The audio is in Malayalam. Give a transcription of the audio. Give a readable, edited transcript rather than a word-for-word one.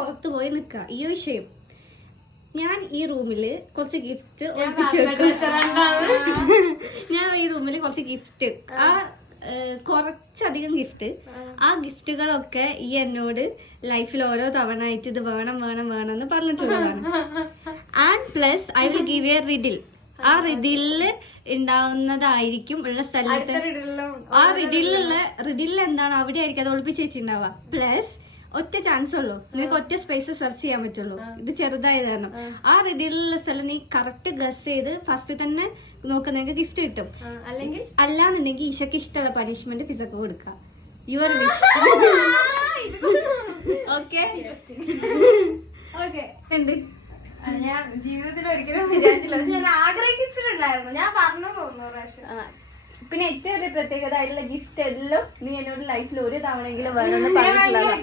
പുറത്തു പോയി നിക്കുക ഈ വിഷയം. ഞാൻ ഈ റൂമില് കുറച്ച് ഗിഫ്റ്റ് ഞാൻ ഈ റൂമില് കുറച്ച് ഗിഫ്റ്റ് കുറച്ചധികം ഗിഫ്റ്റ്, ആ ഗിഫ്റ്റുകളൊക്കെ ഈ എന്നോട് ലൈഫിൽ ഓരോ തവണ ആയിട്ട് ഇത് വേണം വേണം വേണം എന്ന് പറഞ്ഞിട്ടുള്ളതാണ്. And plus I will give A riddle. ആ റിഡിലില് ഉണ്ടാവുന്നതായിരിക്കും ഉള്ള സ്ഥലത്ത്, ആ റിഡിലിൽ എന്താണ് അവിടെ ആയിരിക്കും അത് ഒളിപ്പിച്ച് വെച്ചിട്ടുണ്ടാവുക. പ്ലസ് ഒറ്റ ചാൻസ് ഉള്ളൂ, നിനക്ക് ഒറ്റ സ്പേസ് സെർച്ച് ചെയ്യാൻ പറ്റുള്ളൂ, ഇത് ചെറുതായത് കാരണം. ആ റിഡിലുള്ള സ്ഥലം നീ കറക്റ്റ് ഗസ് ചെയ്ത് ഫസ്റ്റ് തന്നെ നോക്കുന്ന നിനക്ക് ഗിഫ്റ്റ് കിട്ടും. അല്ലെങ്കിൽ അല്ലാന്നുണ്ടെങ്കിൽ ഈശോക്ക് ഇഷ്ടമുള്ള പണിഷ്മെന്റ് പിസക്ക് കൊടുക്കാം. Your wish. ഓക്കെ ഉണ്ട്. ഞാൻ ജീവിതത്തിൽ ഒരിക്കലും വിചാരിച്ചില്ല, പക്ഷെ ഞാൻ ആഗ്രഹിച്ചിട്ടുണ്ടായിരുന്നു. ഞാൻ പറഞ്ഞു തോന്നുന്നു പ്രാവശ്യം. പിന്നെ ഏറ്റവും ഒരു പ്രത്യേകത ആയിട്ടുള്ള ഗിഫ്റ്റ് എല്ലാം നീ എന്നോട് ലൈഫിൽ ഒരു തവണയെങ്കിലും വേണമെന്ന് പറഞ്ഞിട്ടുള്ളത്.